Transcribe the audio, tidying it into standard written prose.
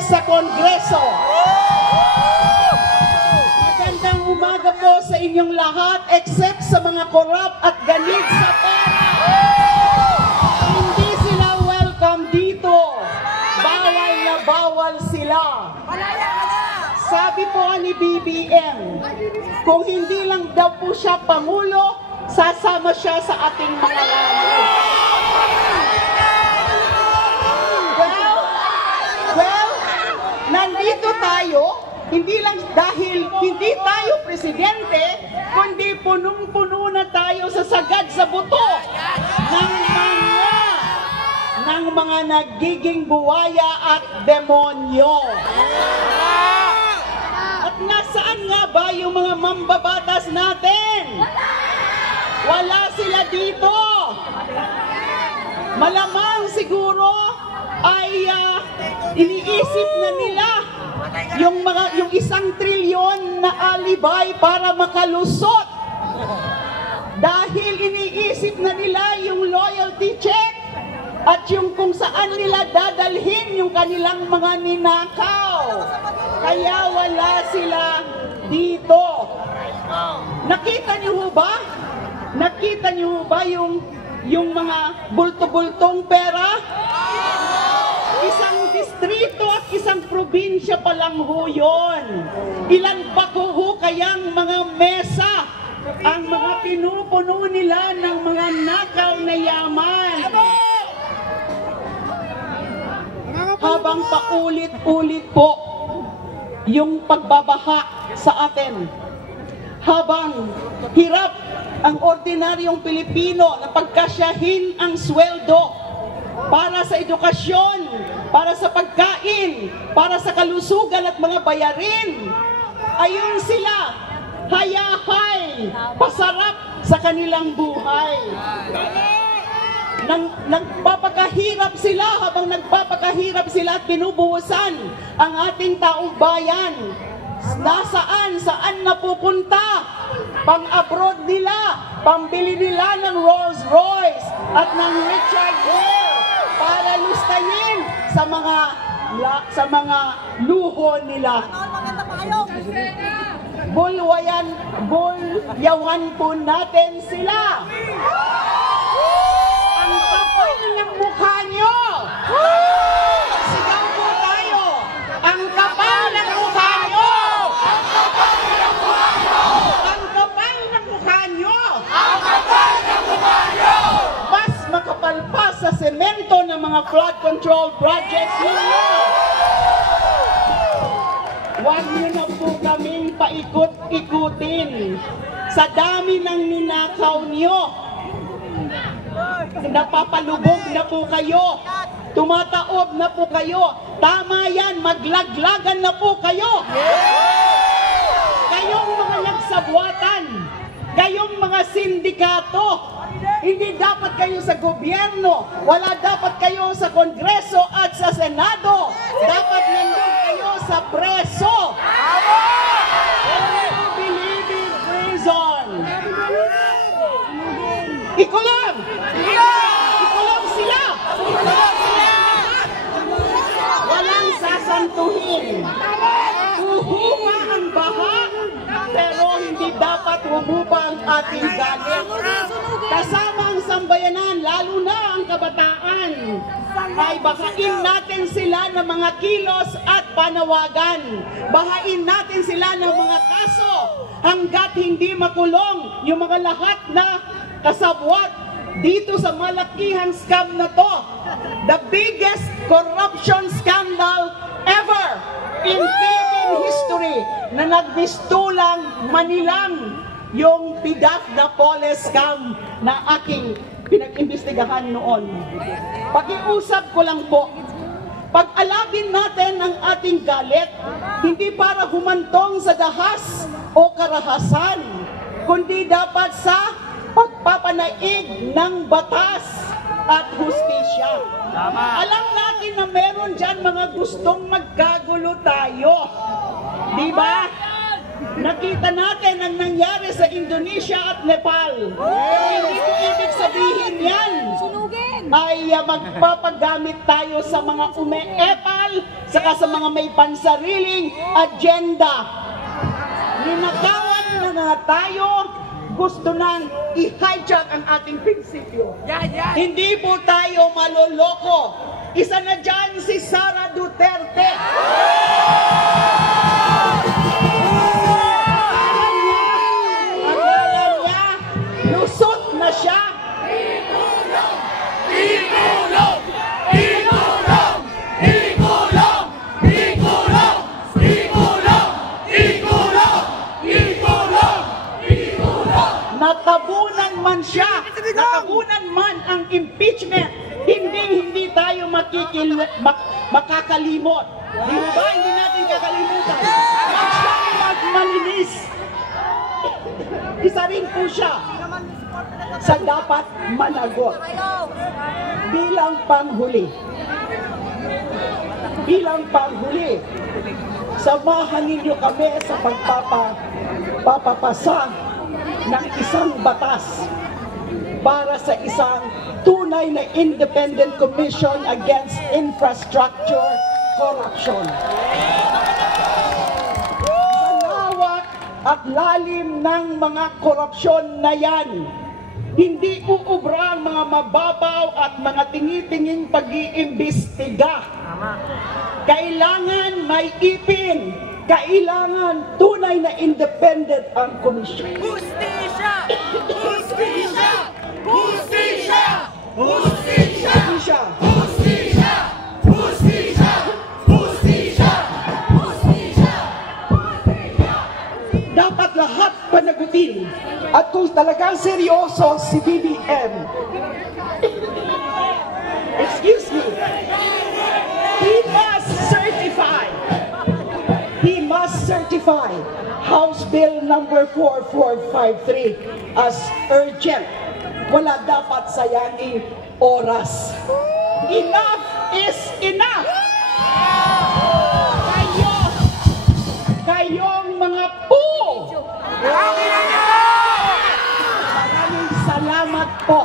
sa Kongreso. Magandang umaga po sa inyong lahat except sa mga korap at ganit sa pera. Hindi sila welcome dito. Bawal na bawal sila. Sabi po ni BBM, kung hindi lang daw po siya Pangulo, sasama siya sa ating mga rally. Well, nandito tayo, hindi lang dahil hindi tayo presidente, kundi punong-puno na tayo sa sagad sa buto ng mga nagiging buwaya at demonyo. At nasaan nga ba yung mga mambabatas natin? Wala sila dito. Malamang siguro ay iniisip na nila yung 1 trilyon na alibay para makalusot. Dahil iniisip na nila yung loyalty check at yung kung saan nila dadalhin yung kanilang mga ninakaw. Kaya wala sila dito. Nakita niyo ba? Nakita niyo ba yung mga bulto-bultong pera? Isang distrito at isang probinsya pa lang ho yun. Ilan pa ho kayang mga mesa ang mga pinupuno nila ng mga nakaw na yaman. Habang paulit-ulit po yung pagbabaha sa atin, habang hirap ang ordinaryong Pilipino na pagkasyahin ang sweldo para sa edukasyon, para sa pagkain, para sa kalusugan at mga bayarin, ayun sila, hayahay, pasarap sa kanilang buhay. Nagpapakahirap sila, habang nagpapakahirap sila at binubuhusan ang ating taong bayan. Saan napupunta? Pang-abroad nila, pambili nila ng Rolls Royce at ng Richard Gere para lustayin sa mga luho nila. Bulyawan po natin sila. Ang kapal ng mukha nyo. Sigaw po tayo. Ang kapal ng mukha nyo. Ang kapal ng mukha nyo. Ang kapal ng mukha nyo. Ang kapal ng mukha nyo. Mas makapal pa sa semento ng mga flood control projects ninyo. Huwag nyo na po kaming paikot-ikutin. Sa dami ng ninakaw nyo, napapalubog na po kayo, tumataob na po kayo, tama yan, maglaglagan na po kayo. Kayong mga nagsabwatan, kayong mga sindikato, hindi dapat kayo sa gobyerno, wala dapat kayo sa Kongreso at sa Senado, dapat nandun kayo sa preso. Believe in prison. Ikulong! Ikulong sila! Walang sasantuhin. Huhuma ang baha, pero hindi dapat humupa ang ating galit. Kasama ang sambayanan, lalo na ang kabataan, ay bahain natin sila ng mga kilos at panawagan. Bahain natin sila ng mga kaso hanggat hindi makulong yung mga lahat na kasabwat dito sa malakihang scam na to. The biggest corruption scandal ever in Philippine history na nagmistulang manilang yung PDAF na Pole scam na aking pinag-imbestigahan noon. Pakiusap ko lang po, pag-alabin natin ang ating galit, hindi para humantong sa dahas o karahasan, kundi dapat sa pagpapanaig ng batas at hustisya. Alam natin na meron dyan mga gustong magkagulo tayo. Di ba? Nakita natin ang nangyari sa Indonesia at Nepal. Hindi ko ibig sabihin yan ay magpapagamit tayo sa mga umeepal, saka sa mga may pansariling agenda. Ninakawan na nga tayo, gusto nang i-hijack ang ating prinsipyo. Hindi po tayo maloloko. Isa na dyan si Sara Duterte. Akala niya, lusot na siya. Ikulong! Ikulong! Ikulong! Ikulong! Ikulong! Ikulong! Ikulong! Ikulong! Ikulong! Natabunan man siya, natabunan man ang impeachment, hindi tayo makakalimot. Di ba? Hindi natin kakalimutan. At siya ay magmalinis. Isa rin po siya sa dapat managot. Bilang panghuli, samahan ninyo kami sa pagpapapasa ng isang batas para sa isang tunay na independent commission against infrastructure corruption. Sa lawak at lalim ng mga korupsyon na yan, hindi uubra ang mga mababaw at mga tingi-tinging pag-iimbestiga. Kailangan may ipin, kailangan tunay na independent ang komisyon. Hustisya! Hustisya! Hustisya! Hustisya! Hustisya! Hustisya! Hustisya! Hustisya! Hustisya! Dapat lahat panagutin. At kung talagang seryoso si BBM, excuse me, he must certify House Bill number 4453 as urgent. Wala dapat sayangin oras. Enough is enough! Kayong mga po! Maraming salamat po!